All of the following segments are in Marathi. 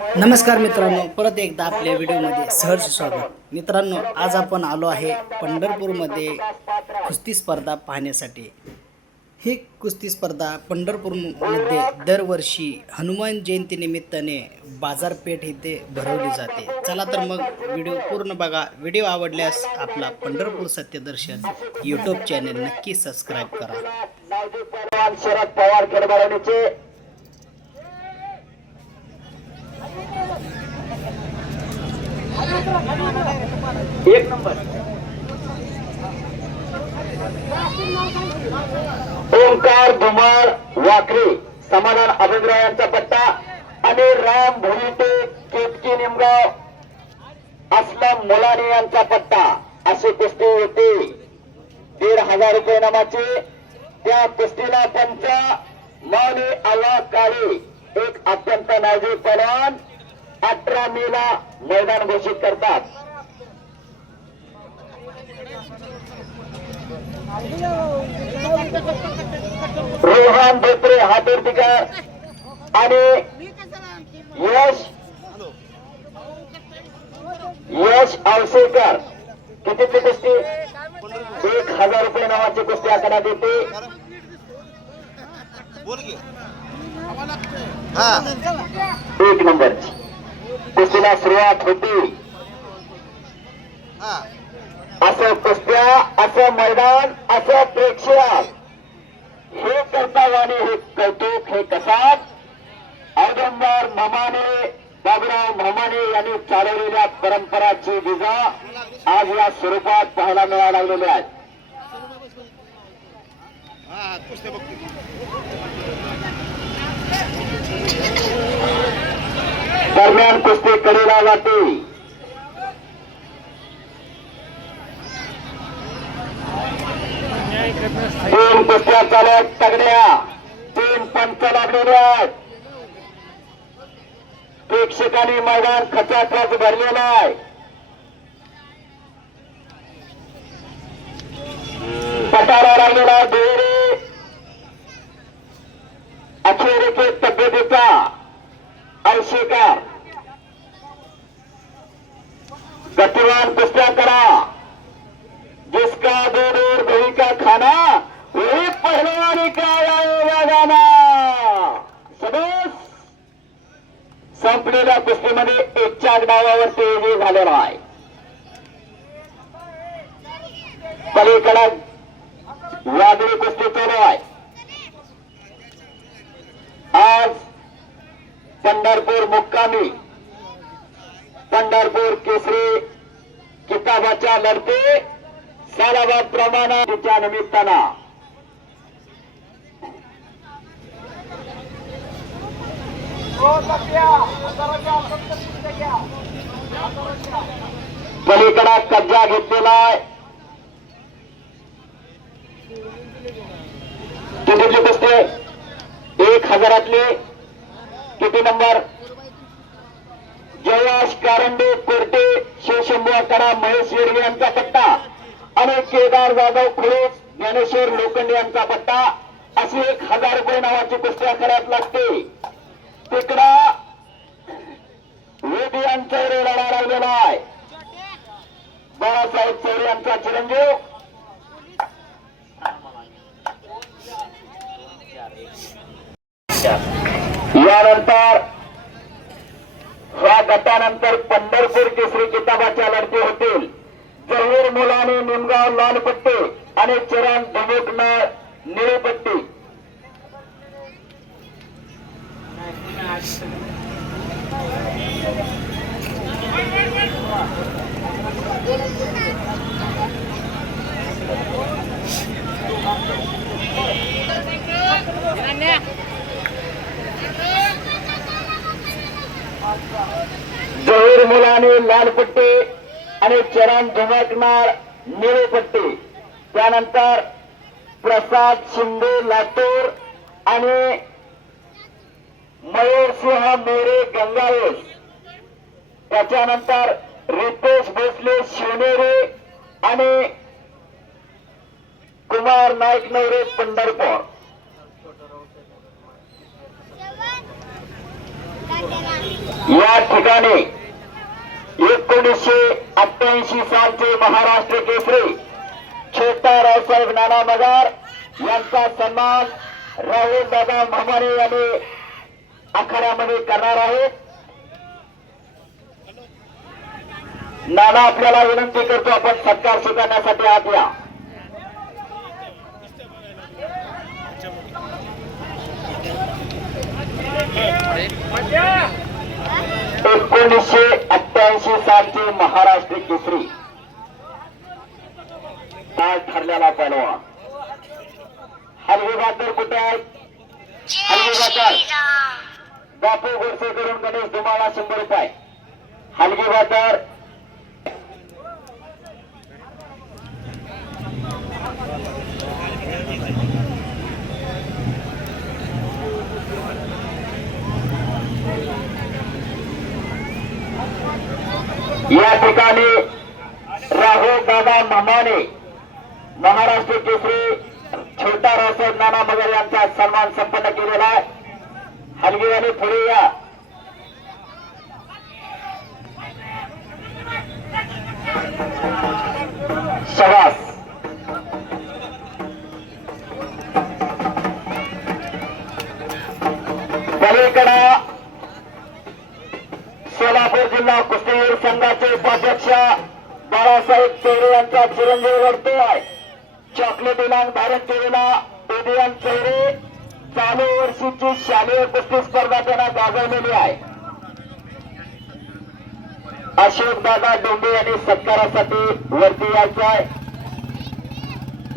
नमस्कार मित्रांनो, परत एकदा आपल्या व्हिडिओमध्ये सहर्ष स्वागत. मित्रांनो, आज आपण आलो आहे पंढरपूरमध्ये कुस्ती स्पर्धा पाहण्यासाठी. ही कुस्ती स्पर्धा पंढरपूरमध्ये दरवर्षी हनुमान जयंतीनिमित्ताने बाजारपेठ इथे भरवली जाते. चला तर मग व्हिडिओ पूर्ण बघा. व्हिडिओ आवडल्यास आपला पंढरपूर सत्यदर्शन यूट्यूब चॅनल नक्की सबस्क्राईब करा. शरद पवार खेळबाडवणीचे एक नंबर ओंकार धुमाळ वाकरे समाधान अभिग्रह यांचा पट्टा आणि राम भुईटे केतकी निमगाव असलम मुलानी यांचा पट्टा. अशी कुस्ती होती 1,500 रुपये नामाची. त्या कुस्तीला त्यांचा माऊली आवा काळे एक अत्यंत नाजूक पहलवान 18 मेला मैदान घोषित करतात. रोहन धोत्रे हातोडीकर आणि यश आवसेकर कितीची कुस्ती 1,000 रुपये नावाची कुस्ती आकारण्यात येते. एक नंबरची कुस्तीला सुरुवात होती. असं कुस्त्या, असं मैदान, असं प्रेक्षक हे कर्तव्याने हे कौतुक हे कसात औदुंबर मामाने बाबूराव मामाने यांनी चालवलेल्या परंपराची विजा आज या स्वरूपात पाहायला मिळायला लागलेल्या आहेत. दरम्यान कुस्ती कडेला जाते. तीन कुस्त्या चालत तगड्या, 3 पंच लागलेले आहेत. प्रेक्षकांनी मैदान खचाखच भरलेलं आहे. पटाला लागलेला दुहेरी अखेरीचे तब्येतीचा अवशेकार. गतिवान कुस्त्या करा. जिसका दूर दही का खाना वही पहलवानी का आएगा गाना. सबस संपलेल्या कुस्तीमध्ये 1च्या डावावर ते झालेला आहे. पलीकडे वादळी कुस्ती चालू आहे. आज पंढरपूर मुक्कामी पंढरपूर केसरी किताबाच्या लढती सालाबाद प्रमाणाच्या निमित्तानं पलीकडा कब्जा घेतलेला आहे. कितीची कुस्ती 1,000तले किती नंबर जयेश कारंडे कोर्टे शिवशंभू आकडा महेश येडगे यांचा पट्टा आणि केदार जाधव खुळूस ज्ञानेश्वर लोखंडे यांचा पट्टा. अशी 1,000 रुपये नावाची कुस्ती आखाड्यात लागते. तिकडा वेदी यांचा लढा लागलेला आहे. बाळासाहेब चौरे यांचा चिरंजीव यानंतर ह्या गटानंतर पंढरपूर केसरी किताबाच्या लढती होतील. जहीर मुलानी निमगाव लाल पट्टी आणि चिराग धुमुकनाळ निळी पट्टी. जहीर मुलानी लाल पट्टी आणि चरण धुमकनाळ निळी पट्टी. त्यानंतर प्रसाद शिंदे लातूर आणि मयूरसिंह मोरे गंगावेस. त्याच्यानंतर रितेश भोसले शिवनेरी आणि कुमार नाईक नवरे पंढरपूर. या ठिकाणी 1988 सालचे महाराष्ट्र केसरी छोटा रावसाहेब नाना मगर यांचा सन्मान राहुल दादा म्हामारे यांनी आखाड्यामध्ये करणार आहेत. नाना आपल्याला विनंती करतो आपण सत्कार स्वीकारण्यासाठी आत या. एकोणीसशे 88 सालचे महाराष्ट्र केसरी काय ठरलेला पहलवान हलवी बातर कुठे आहेत? हलवी बातर बापू गोरसे करून गणेश धुमाळा 100 रुपये. हलगी बातर या ठिकाणी राहुल दादा म्हामारे महाराष्ट्र केसरी छोटा रावसाहेब नाना मगर यांचा सन्मान संपन्न केलेला आहे. हलगीवाले पुढे या. शबास. पलीकडे सोलापूर जिल्हा कुस्तीगीर संघाचे उपाध्यक्ष बाळासाहेब चौरे यांचा चिरंजीव वर्तोय. चॉकलेट इनाम धारण केलेला उदयन चौरे चालू वर्षीची शालेय कुस्ती स्पर्धा त्यांना गाजवलेली आहे. अशोक दादा डोंबे यांनी सत्कारासाठी वरती यायचं आहे.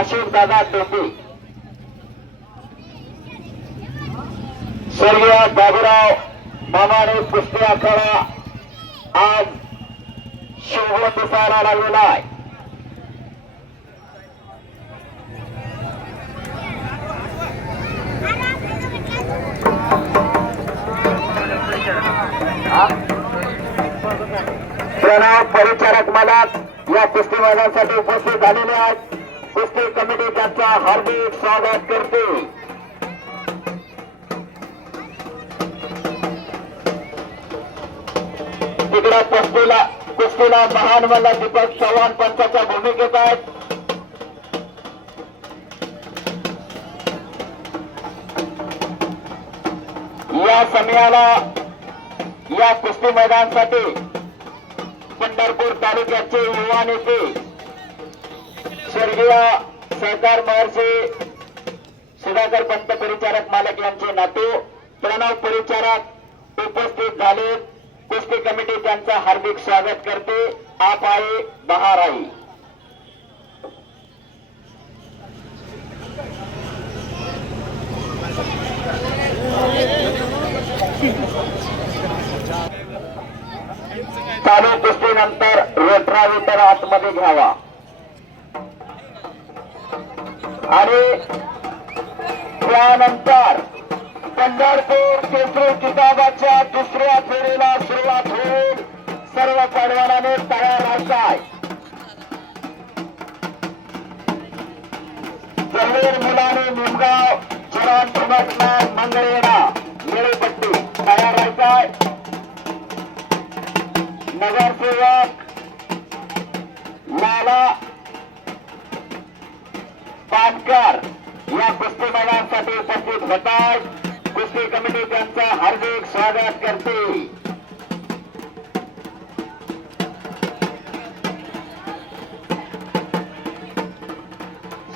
अशोक दादा डोंबे. स्वर्गीय बाबूराव मामाने कुस्ती आखाडा आज शोभून दिसायला लागलेला आहे. प्रणव परिचारक मला या कुस्ती मैदानासाठी उपस्थित झालेले आहेत. कुस्ती कमिटी त्यांचा हार्दिक स्वागत करते. तिकडे कुस्तीला महान मल्ल दीपक चव्हाण पंचाच्या भूमिकेत आहेत. या समयाला या कुस्ती मैदानासाठी पंढरपूर तालुक्याचे युवा नेते स्वर्गीय सहकार महर्षी सुधाकर पंत परिचारक मालक यांचे नातू प्रणव परिचारक उपस्थित झाले. कुस्ती कमिटी त्यांचा हार्दिक स्वागत करते. आप आए बहार आई. चालू कुस्तीनंतर रोटरावेटर आतमध्ये घ्यावा आणि त्यानंतर पंढरपूर केसरी किताबाच्या दुसऱ्या फेरीला सुरुवात होईल. सर्व पैलवानाने तयार राहायचं आहे. जहीर मुलाने निमगाव चरण ठिबकनाथ मंगळवेढा निळेपट्टी तयार राहायचं आहे. नगरसेवक लाला पानकर या कुस्ती मैदानासाठी उपस्थित होत आहेत. कुस्ती कमिटी त्यांचं हार्दिक स्वागत करते.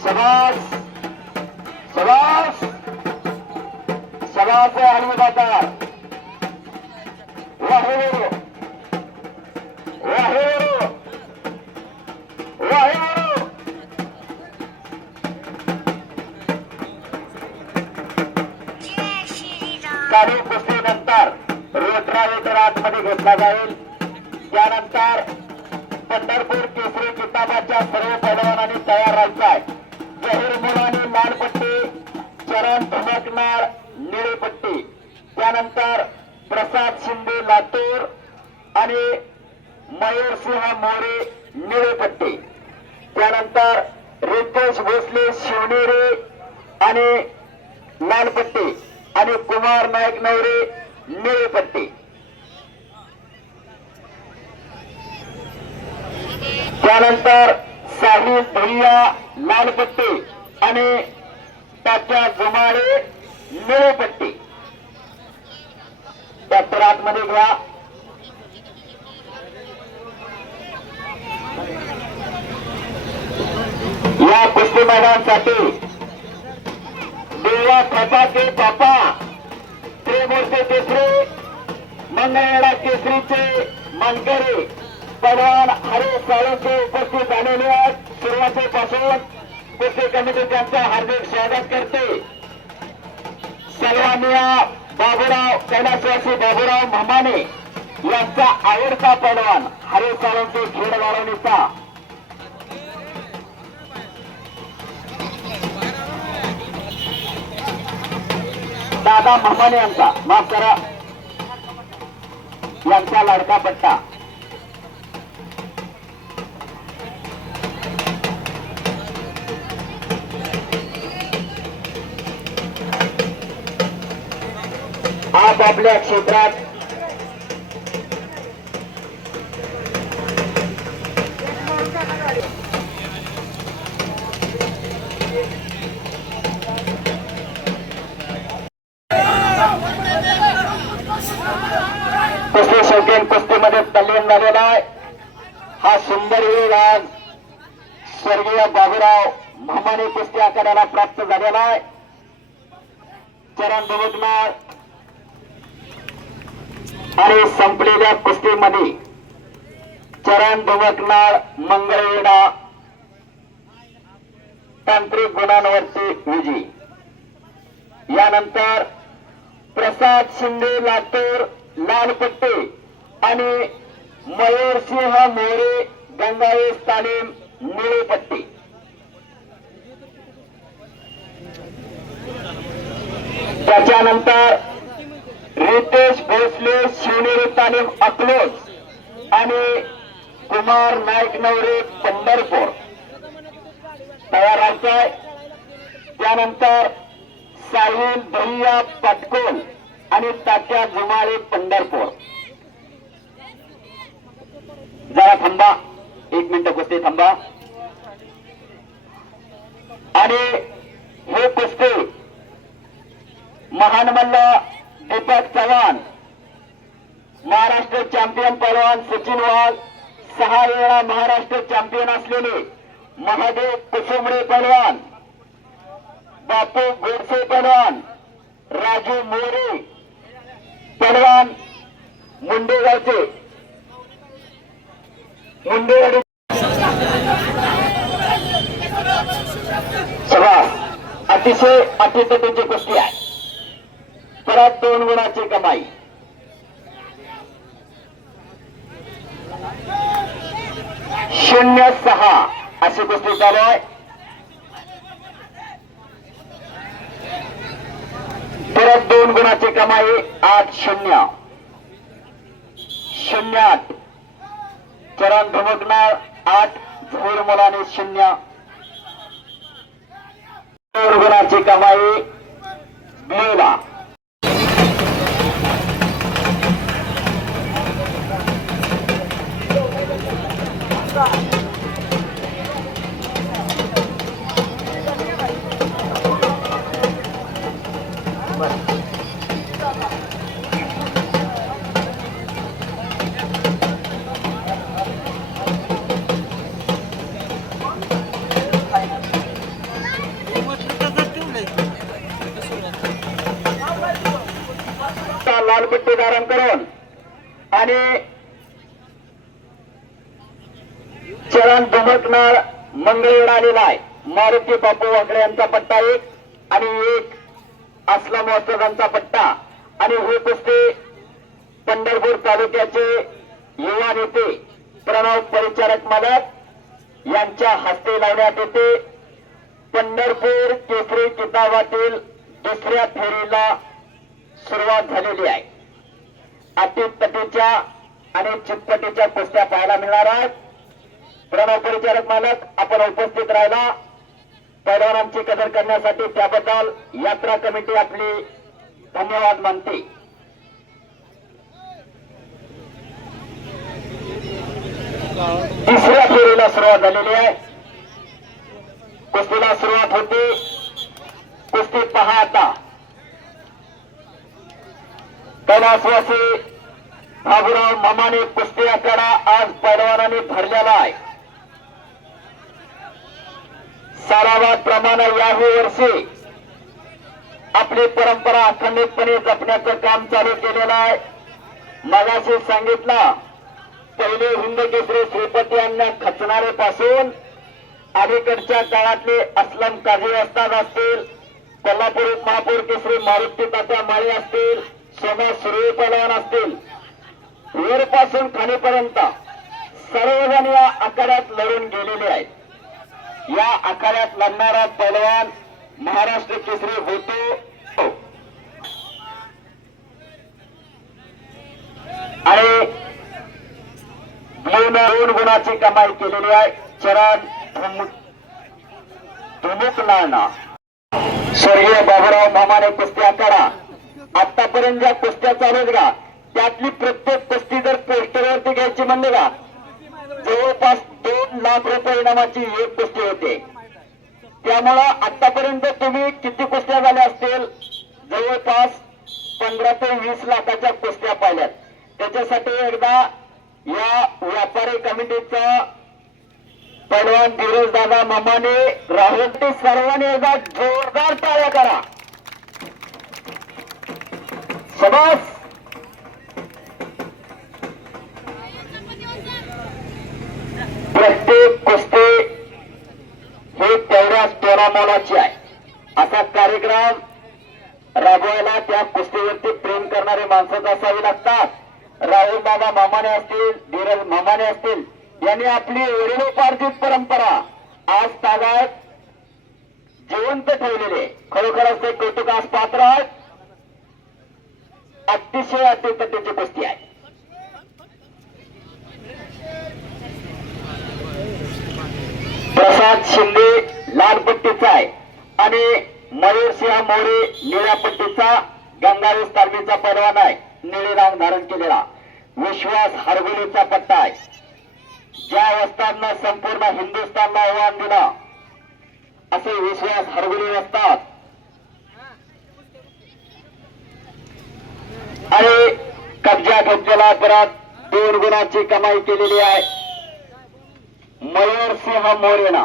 शबास शबास शबास है हलवी बाजार. वाहेगुरु वाहेगुरु वाहेगुरु. चालू कुस्तीनंतर रोटरावेटर आतमध्ये घेतला जाईल. त्यानंतर पंढरपूर केसरी किताबाच्या सर्व पैलवानांनी तयार राहायचं आहे. जहीर मुलाने लाल पट्टी, चरण ठिबकनार निळी पट्टी, त्यानंतर प्रसाद शिंदे लातूर आणि मयूरसिंह मोरे निळी पट्टी, त्यानंतर रितेश भोसले शिवनेरी आणि लाल पट्टी आणि कुमार नाईक नवरे निळी पट्टी. त्यानंतर साहिल भैया लाल पट्टी आणि तात्या जुमाळे निळे पट्टी. ट्रॅक्टर आतमध्ये घ्या. या कुस्ती मैदानासाठी देवा खपाके बापा त्रिमूर्ती केसरी मंगळवेढा केसरीचे मानकरी पहलवान हरे साळुंके उपस्थित झालेले आहेत. सुरुवातीपासून कुस्ती कमिटी त्यांचं हार्दिक स्वागत करते. सर्वांनी बाबूराव कैलासवासी बाबूराव म्हामाने यांचा आवडता पहलवान हरे साळुंके खेड वाढवणीचा दादा म्हामाने यांचा, माफ करा, यांचा लाडका पट्टा. आज आपल्या क्षेत्रात कुस्ती शौकीन कुस्तीमध्ये तल्लीन झालेला आहे. हा सुंदर वीर आज स्वर्गीय बाबूराव म्हामाने कुस्ती आखाड्याला प्राप्त झालेला आहे. चरण धुमकणार आणि संपलेल्या कुस्तीमध्ये चरण धुमकणार मंगळवेढा तांत्रिक गुणांवरती विजयी. यानंतर प्रसाद शिंदे लातूर लाल पट्टी आणि मयूरसिंह मोरे गंगावेश तालीम निळी पट्टी. त्याच्यानंतर रितेश भोसले शिवनेरी तालीम अकलोज आणि कुमार नाईक नवरे पंढरपूर तयार आहे. त्यानंतर साहिल भैया पटकोल आणि तात्या जुमाळे पंढरपूर. जरा थांबा, 1 मिनिट कुस्ती थांबा. आणि हे कुस्ती महान मल्ल दीपक चव्हाण, महाराष्ट्र चॅम्पियन पहलवान सचिन वाघ, 6 वेळा महाराष्ट्र चॅम्पियन असलेले महादेव कुसुंबडे पहलवान, बापू गोडसे पहलवान, राजू मोरे पहलवान मुंडेगावचे मुंडेवाडी सभा. अतिशय अटीतटीची कुस्ती आहे. परत 2 गुणाची कमाई. शून्य 6 अशी कुस्ती चालू आहे. परत 2 गुणाची कमाई. 8-0 0-8. चरण धुमकणार 8, झुर मुलाने 0. 2 गुणाची कमाई ब्ल्यूला. लाल पट्टी धारण करून आणि चरण धुमकणार मंगळवेढा आलेला आहे. मारुती बापू वाकडे यांचा पट्टा 1 आणि 1 असलम वस्त्रदांचा पट्टा. आणि हे कुस्ती पंढरपूर तालुक्याचे युवा नेते प्रणव परिचारक मालक यांच्या हस्ते लावण्यात येते. पंढरपूर केसरी किताबातील 2ऱ्या फेरीला सुरुवात झालेली आहे. अटीतटीच्या आणि चितपटीच्या कुस्त्या पाहायला मिळणार आहेत. प्रणव परिचारक मालक आपण उपस्थित राहिला पैलवानांची कदर करण्यासाठी, त्याबद्दल यात्रा कमिटी आपली धन्यवाद मानते. तिसऱ्या फेरीला कुस्तीला सुरुवात झालेली आहे. कुस्तीला सुरुवात होती. कुस्ती पहा आता. कैलासवासी बाबूराव मामाने कुस्ती आखाडा आज पैलवानाने भरलेला आहे. सालाबादप्रमाणे याही वर्षी आपली परंपरा अखंडितपणे जपण्याचं काम चालू केलेलं आहे. मगाशी सांगितलं, पहिले हिंद केसरी श्रीपती यांना खचणारे पासून अलीकडच्या काळातले असलम काझी असतात असतील, कोल्हापूर महापौर केसरी मारुती तात्या माळी असतील, सोमा सुरई पहलवान असतील, वरपासून खालीपर्यंत सर्वजण या आखाड्यात लढून गेलेले आहेत. या आखाड्यात लढणारा पहलवान महाराष्ट्र केसरी होतो आणि दोन गुणाची कमाई केलेली आहे. चरण धुमुक नाना स्वर्गीय बाबूराव मामाने कुस्ती आखाडा आतापर्यंत ज्या कुस्त्या चालू का त्यातली प्रत्येक कुस्ती जर पोस्टरवरती घ्यायची म्हणले का जवळपास 2 लाख रुपये इनामाची एक कुस्ती होते. त्यामुळं आतापर्यंत तुम्ही किती कुस्त्या झाल्या असतील? जवळपास 15 ते 20 लाखाच्या कुस्त्या पाहिल्यात. त्याच्यासाठी एकदा या व्यापारी कमिटीचा पैलवान धीरज दादा मामाने राहुल ते सर्वांनी एकदा जोरदार टाळ्या करा. शाबास. प्रत्येक कुस्ती हे तेवढ्याच तोलामोलाची आहे. असा कार्यक्रम राबवायला त्या कुस्तीवरती प्रेम करणारे माणसंच असावी लागतात. राहुल दादा मामाने असतील, धीरज मामाने असतील, यांनी आपली वडिलोपार्जित परंपरा आज तागायत जिवंत ठेवलेली. खरोखरच ते कौतुकास पात्र आहेत. अतिशय अतितटीची कुस्ती आहे. प्रसाद शिंदे लाल पट्टीचा आहे आणि मयूरसिंह मोरे निळ्या पट्टीचा गंगावेस तालमीचा पैलवान आहे. निळे रंग धारण केलेला. विश्वास हरगुलीचा पट्टा आहे. ज्या वस्तांना संपूर्ण हिंदुस्थानला आव्हान दिलं असे विश्वास हरगुली वस्तात आणि कब्जा घेतलेला परत 2 गुणाची कमाई केलेली आहे. मयूरसिंह मोरेना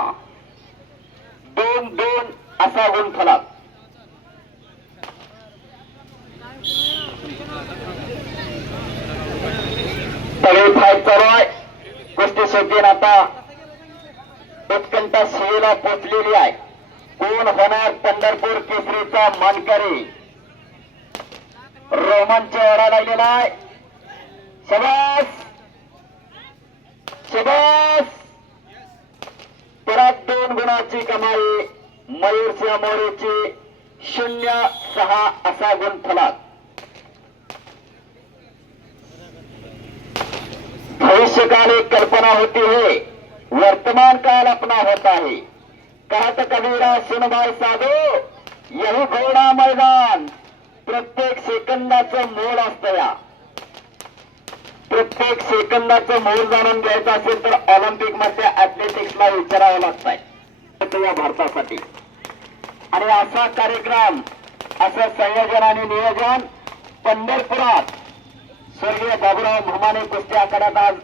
2-2 असा गुण फलक. तळे फाय चालू आहे. कुस्ती शौकीन आता उत्कंठा शिवेला पोचलेली आहे. कोण होणार पंढरपूर केसरीचा मानकरी? रोमांच ओढा लागलेला आहे. शाबास शाबास. परत 2 गुणाची कमाई मयूरसिंह मोरेची. 0-6 असा गुण फलक. भविष्यकाल एक कल्पना होती है, वर्तमान काल अपना होता है. कहत कबीरा सुन भाई साधो, यही घोडा मैदान. प्रत्येक सेकंदाचं मोल असतं. या प्रत्येक सेकंदाचं मोल जाणून घ्यायचं असेल तर ऑलिम्पिक मध्ये ऍथलेटिक्सला विचारावं लागतंय या भारतासाठी. आणि असा कार्यक्रम, असं संयोजन आणि नियोजन पंढरपुरात स्वर्गीय बाबूराव मामाने कुस्ती आखाड्यात आज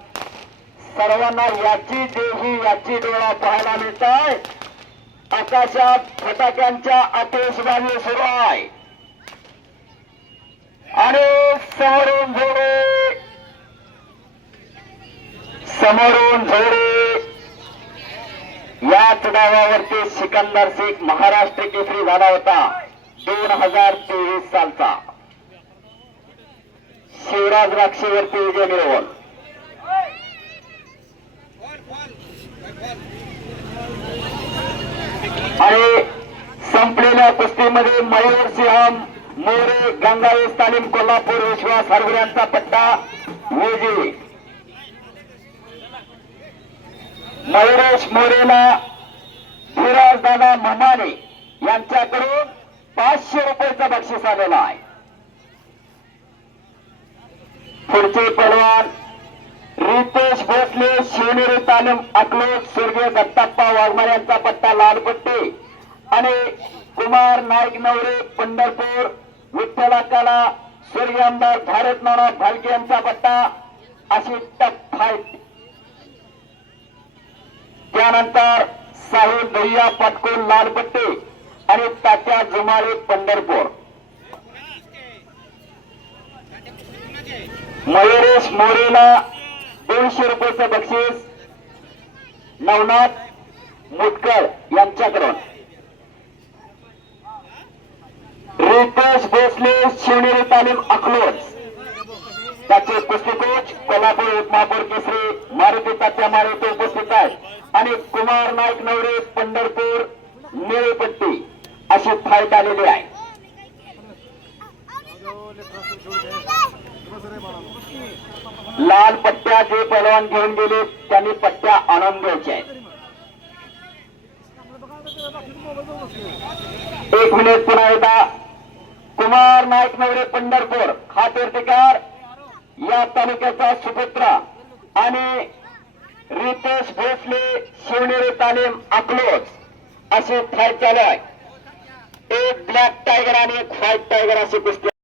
सर्वांना याची देही याची डोळा पाहायला मिळत आहे. आकाशात फटाक्यांच्या आतिषबाजी सुरू आहे आणि समोरून झोडे याच डावावरती सिकंदर शेख महाराष्ट्र केसरी झाला होता 2023 सालचा. शिवराज राक्षीवरती विजय मिळवून आणि संपलेल्या कुस्तीमध्ये मयूरसिंह मोरे गंगावेस तालीम कोल्हापूर विश्वास हरगुऱ्यांचा पट्टा विजयी. मयुरेश मोरेला धीरज दादा मामाने यांच्याकडून 500 रुपयाचं बक्षीस आलेलं आहे. पुढचे पहलवान रितेश भोसले भोसले शिवनेरी तालीम अकलोज स्वर्गीय दत्ताप्पा वाघमारे यांचा पट्टा लाल पट्टी आणि कुमार नाईक नवरे पंढरपूर विठ्ठल अक्काला स्वर्गीय आमदार भारत नाना भालके यांचा पट्टा अशी टफ फाईट. त्यानंतर साहिल भैया पटकोल लाल पट्टी आणि तात्या जुमाळे पंढरपूर. मयुरेश मोरेला 200 रुपयाचं बक्षीस नवनाथ मुटकर यांच्याकडून. रितेश भोसले शिवनेरी तालीम अकलोज त्याचे कुस्ती कोच कोल्हापूर उपमहापौर केसरी मारुती तात्या मारे ते उपस्थित आहेत आणि कुमार नाईक नवरे पंढरपूर निळीपट्टी अशी फाईट आलेली आहे. लाल पट्ट्या जे पैलवान घेऊन गेले त्यांनी पट्ट्या आणून द्यायच्या आहेत. 1 मिनिट पुन्हा एकदा. कुमार नाईक नवरे पंढरपूर हा तीर्थकार या तालुक्याचा सुपुत्र आणि रितेश भोसले शिवनेरी तालीम अकलोज अशी फाईट चालू आहे. एक ब्लॅक टायगर आणि एक व्हाईट टायगर अशी कुस्ती.